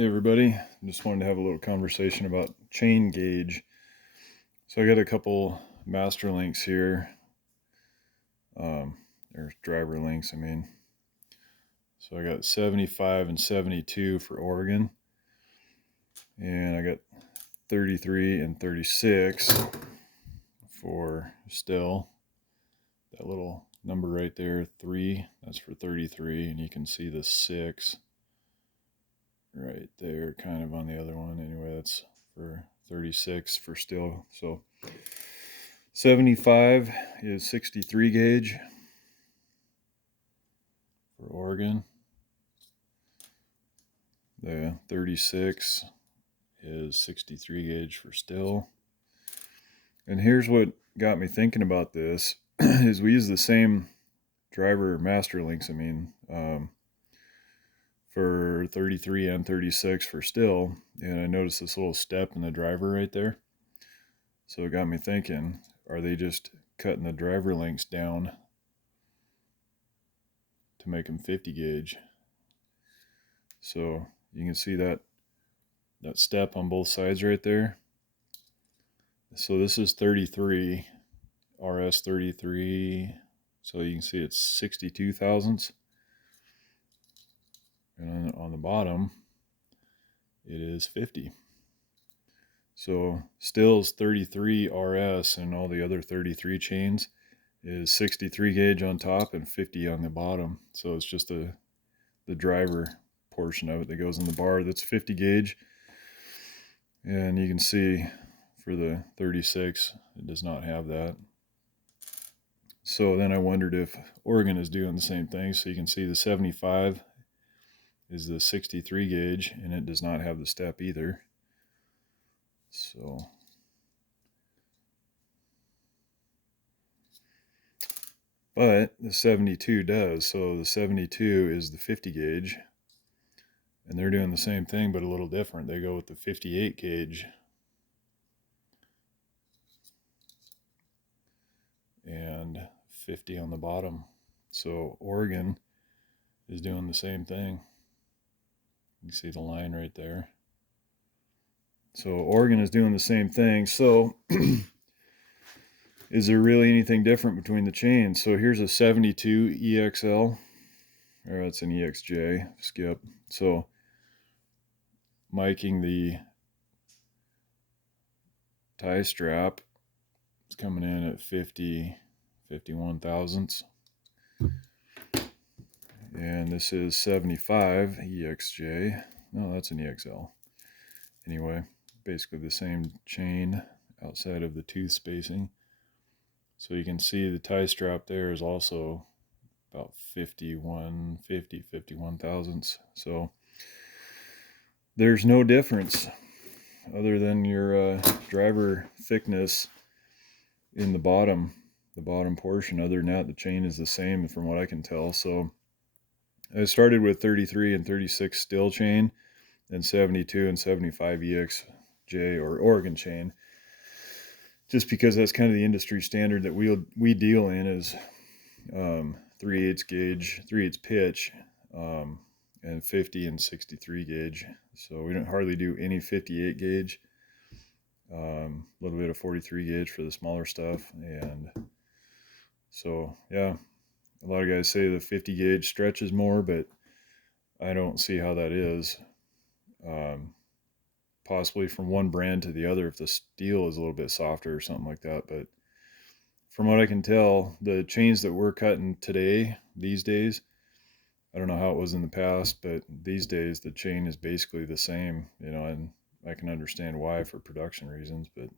Hey everybody, just wanted to have a little conversation about chain gauge. So I got a couple master links here, or driver links I mean. So I got 75 and 72 for Oregon, and I got 33 and 36 for Still. That little number right there, 3, that's for 33, and you can see the 6 right there kind of on the other one. Anyway, that's for 36 for Still. So 75 is 63 gauge for Oregon. The 36 is 63 gauge for Still. And here's what got me thinking about this is we use the same driver master links, for 33 and 36 for Still, and I noticed this little step in the driver right there. So it got me thinking, are they just cutting the driver links down to make them 50 gauge? So you can see that step on both sides right there. So this is 33, RS 33. So you can see it's 62 thousandths. And on the bottom, it is 50. So Still's 33 RS and all the other 33 chains is 63 gauge on top and 50 on the bottom. So it's just the driver portion of it that goes in the bar that's 50 gauge. And you can see for the 36, it does not have that. So then I wondered if Oregon is doing the same thing. So you can see the 75 is the 63 gauge, and it does not have the step either. So but the 72 does. So the 72 is the 50 gauge, and they're doing the same thing but a little different. They go with the 58 gauge and 50 on the bottom. So Oregon is doing the same thing. You see the line right there. So Oregon is doing the same thing. So is there really anything different between the chains? So here's a 72 EXL, or that's an EXJ, skip. So miking the tie strap, it's coming in at 51 thousandths. And this is 75 EXJ. No, that's an EXL. Anyway, basically the same chain outside of the tooth spacing. So you can see the tie strap there is also about 51 thousandths. So there's no difference other than your driver thickness in the bottom portion. Other than that, the chain is the same from what I can tell. So I started with 33 and 36 Still chain, and 72 and 75 EXJ or Oregon chain, just because that's kind of the industry standard that we deal in is 3/8 gauge, 3/8 pitch, and 50 and 63 gauge. So we don't hardly do any 58 gauge. A little bit of 43 gauge for the smaller stuff. And so yeah, a lot of guys say the 50 gauge stretches more, but I don't see how that is. Possibly from one brand to the other if the steel is a little bit softer or something like that. But from what I can tell, the chains that we're cutting today, these days, I don't know how it was in the past, but these days the chain is basically the same, and I can understand why for production reasons. But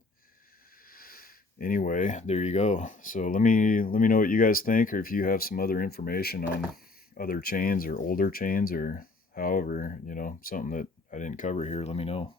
anyway, there you go. So let me know what you guys think, or if you have some other information on other chains or older chains or however, something that I didn't cover here, let me know.